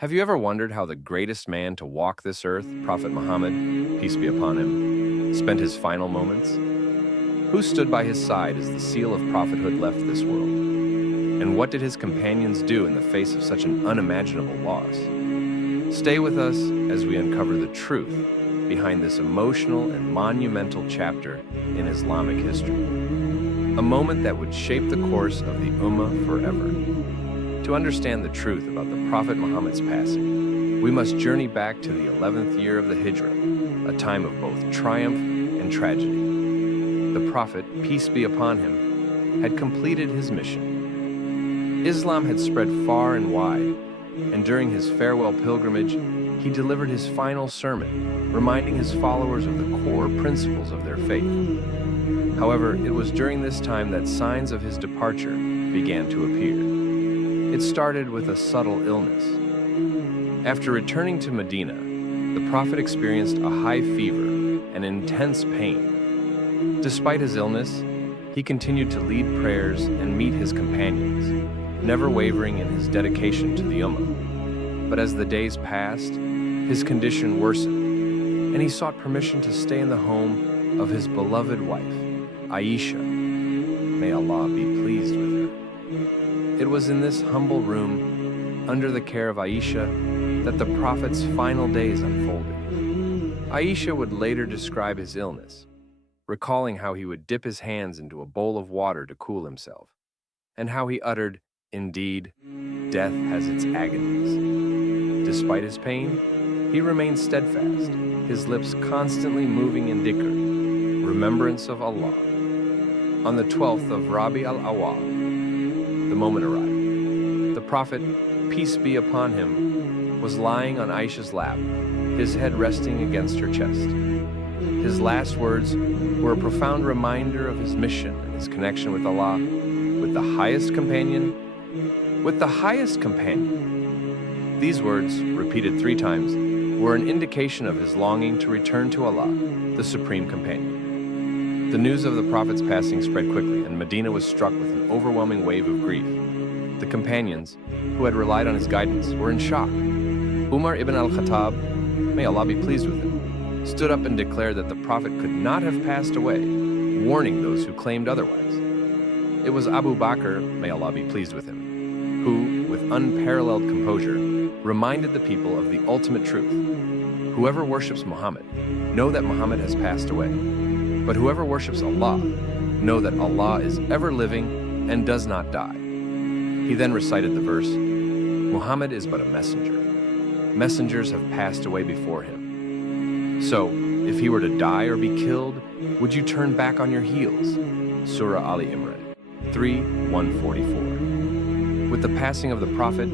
Have you ever wondered how the greatest man to walk this earth, Prophet Muhammad, peace be upon him, spent his final moments? Who stood by his side as the seal of prophethood left this world? And what did his companions do in the face of such an unimaginable loss? Stay with us as we uncover the truth behind this emotional and monumental chapter in Islamic history. A moment that would shape the course of the Ummah forever. To understand the truth about the Prophet Muhammad's passing, we must journey back to the 11th year of the Hijrah, a time of both triumph and tragedy. The Prophet, peace be upon him, had completed his mission. Islam had spread far and wide, and during his farewell pilgrimage, he delivered his final sermon, reminding his followers of the core principles of their faith. However, it was during this time that signs of his departure began to appear. It started with a subtle illness. After returning to Medina, the Prophet experienced a high fever and intense pain. Despite his illness, he continued to lead prayers and meet his companions, never wavering in his dedication to the Ummah. But as the days passed, his condition worsened, and he sought permission to stay in the home of his beloved wife, Aisha. May Allah be pleased with her. It was in this humble room, under the care of Aisha, that the Prophet's final days unfolded. Aisha would later describe his illness, recalling how he would dip his hands into a bowl of water to cool himself, and how he uttered, "Indeed, death has its agonies." Despite his pain, he remained steadfast, his lips constantly moving in dhikr, remembrance of Allah. On the 12th of Rabi al-Awwal, the moment arrived. The Prophet, peace be upon him, was lying on Aisha's lap, his head resting against her chest. His last words were a profound reminder of his mission and his connection with Allah, with the highest companion. These words, repeated 3 times, were an indication of his longing to return to Allah, the Supreme Companion. The news of the Prophet's passing spread quickly, and Medina was struck with an overwhelming wave of grief. The companions, who had relied on his guidance, were in shock. Umar ibn al-Khattab, may Allah be pleased with him, stood up and declared that the Prophet could not have passed away, warning those who claimed otherwise. It was Abu Bakr, may Allah be pleased with him, who, with unparalleled composure, reminded the people of the ultimate truth. Whoever worships Muhammad, know that Muhammad has passed away. But whoever worships Allah, know that Allah is ever living and does not die. He then recited the verse, Muhammad is but a messenger. Messengers have passed away before him. So, if he were to die or be killed, would you turn back on your heels? Surah Ali Imran 3:144. With the passing of the Prophet,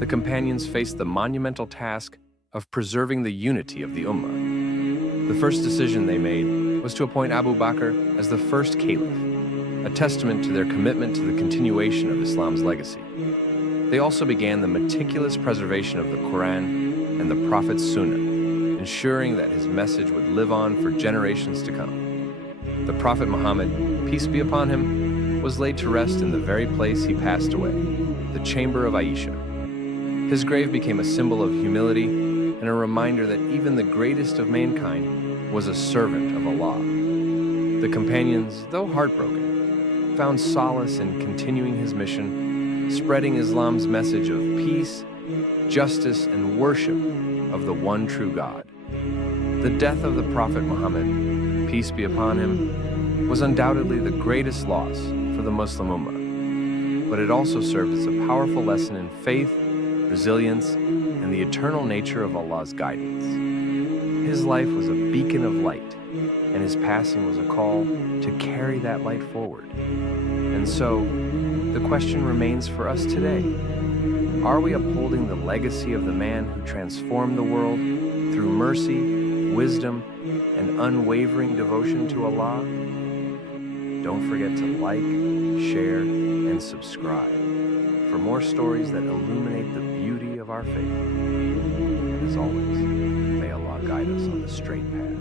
the companions faced the monumental task of preserving the unity of the Ummah. The first decision they made was to appoint Abu Bakr as the first caliph, a testament to their commitment to the continuation of Islam's legacy. They also began the meticulous preservation of the Quran and the Prophet's Sunnah, ensuring that his message would live on for generations to come. The Prophet Muhammad, peace be upon him, was laid to rest in the very place he passed away, the chamber of Aisha. His grave became a symbol of humility and a reminder that even the greatest of mankind was a servant of Allah. The companions, though heartbroken, found solace in continuing his mission, spreading Islam's message of peace, justice, and worship of the one true God. The death of the Prophet Muhammad, peace be upon him, was undoubtedly the greatest loss for the Muslim Ummah, but it also served as a powerful lesson in faith, resilience, and the eternal nature of Allah's guidance. His life was a beacon of light, and his passing was a call to carry that light forward. And so, the question remains for us today. Are we upholding the legacy of the man who transformed the world through mercy, wisdom, and unwavering devotion to Allah? Don't forget to like, share, and subscribe for more stories that illuminate the beauty of our faith. And as always, may Allah guide us on the straight path.